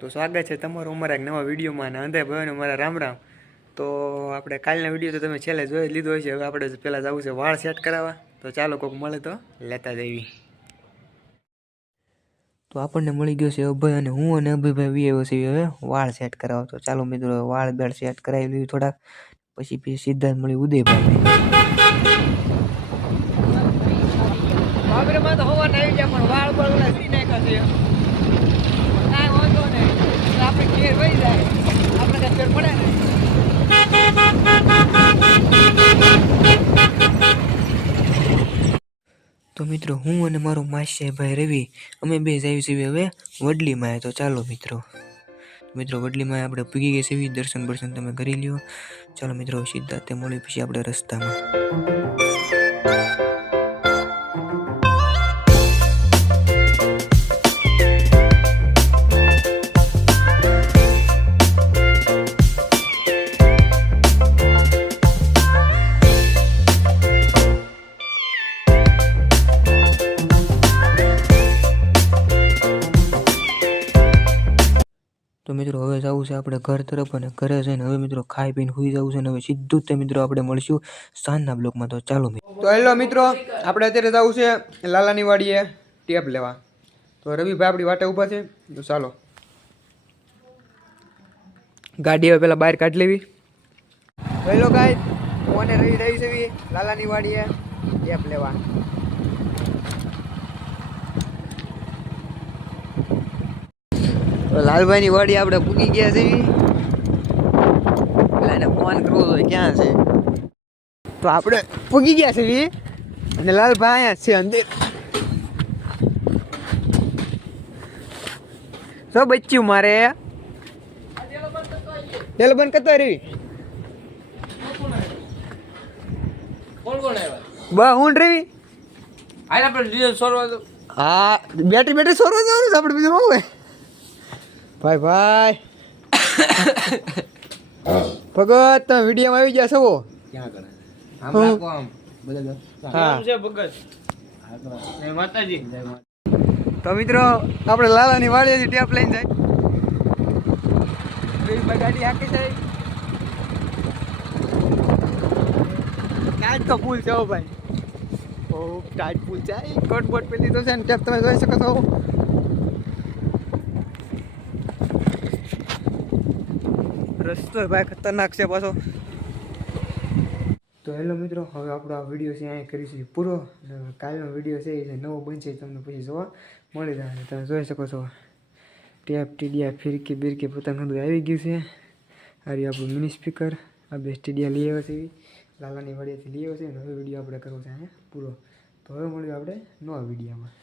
તો સ્વાગત છે તમારું અમારા એક નવા વિડીયોમાં અને અંધે ભાઈઓને મારા રામ રામ. તો આપણે કાલના વીડિયો તો તમે છેલ્લે જોઈ લીધો હશે, હવે આપણે પહેલાં જવું છે વાળ સેટ કરાવવા. તો ચાલો કોઈક મળે તો લેતા જઈએ. તો આપણને મળી ગયો છે અભય અને હું અને અભયભાઈ વી આવ્યો છે હવે વાળ સેટ કરાવો તો ચાલો મિત્રો વાળ બેડ સેટ કરાવી લીધું થોડાક. પછી પછી સીધા મળી ઉદયભાઈ. બાબરેમાં આવી ગયા, પણ વાળ બળ નાખ્યા છે કાંઈ વાંધો નહીં આપણે ઘેર વહી જાય આપણે કાંઈ ફેર પડે ને તો મિત્રો, હું અને મારો માસ્યાભાઈ રવિ, અમે બે જઈએ છીએ હવે વડલીમાં. તો ચાલો મિત્રો. મિત્રો, વડલીમાં આપણે પૂગી ગયા છીએ, દર્શન બર્શન તમે કરી લ્યો. ચાલો મિત્રો, સીધા તે મળી પછી આપણે રસ્તામાં. મિત્રો, હવે જવું છે આપણે ઘર તરફ અને ઘરે જઈને હવે મિત્રો ખાઈ પીને સુઈ જવું છે અને હવે સીધું તે મિત્રો આપણે મળશું સાંજના બ્લોકમાં. તો ચાલો તો હેલો મિત્રો, આપણે અત્યારે જવું છે લાલાની વાડીએ ટેપ લેવા. તો રવિભાઈ આપણી વાટે ઊભા છે. તો ચાલો. ગાડી હવે પેલા બહાર કાઢી લેવી. હેલો ગાય હું અને રવિ રહી છે લાલાની વાડીએ ટેપ લેવા. લાલભાઈની વાડી આપણે પૂકી ગયા છે પેલા એને ફોન કરવો જોઈએ ક્યાં છે? તો આપણે પૂકી ગયા છે વી અને લાલભાઈ અહીંયા છે અંદર. તો બચ્યું મારે. તેલ બંધ કરતો રહી. બા હું રવી? હા બેટરી બેટરી સોરવા જવાનું છે આપણે બીજું હોય. ભાઈ ભાઈ. ભગત તમે વિડીયોમાં આવી ગયા છો? ક્યાં કરે? આમ રાખો આમ. બધા છે ભગત? માતાજી. તો મિત્રો આપણે લાલાની વાડીએથી ટેપ લઈને જાય. ભાઈ ગાડી હાકી જાય. ટાઈટ તો ફૂલ છે હો ભાઈ. ઓ ટાઈટ ફૂલ છે. કોટ બોટ પેલી તો છે ને ટેપ તમે જોઈ શકો છો. રસ્તો ભાઈ, ખતરનાક છે પાછો. તો હેલો મિત્રો, હવે આપણો આ વીડિયો છે, અહીંયા કરીશું પૂરો. કાલનો વીડિયો છે, એ નવો બનશે તમને પછી જોવા મળી જાય તમે જોઈ શકો છો. ટેપ, ટીડિયા, ફિરકી, બિરકી પોતાનું બધું આવી ગયું છે. આરી આપણું મિની સ્પીકર આ બે ટીડિયા લઈ આવ્યો છે. લાલાની વાડીયાથી લઈ આવ્યો છે નવો વીડિયો આપણે કરવો છે અહીંયા પૂરો. તો હવે મળ્યું આપણે નવા વિડીયોમાં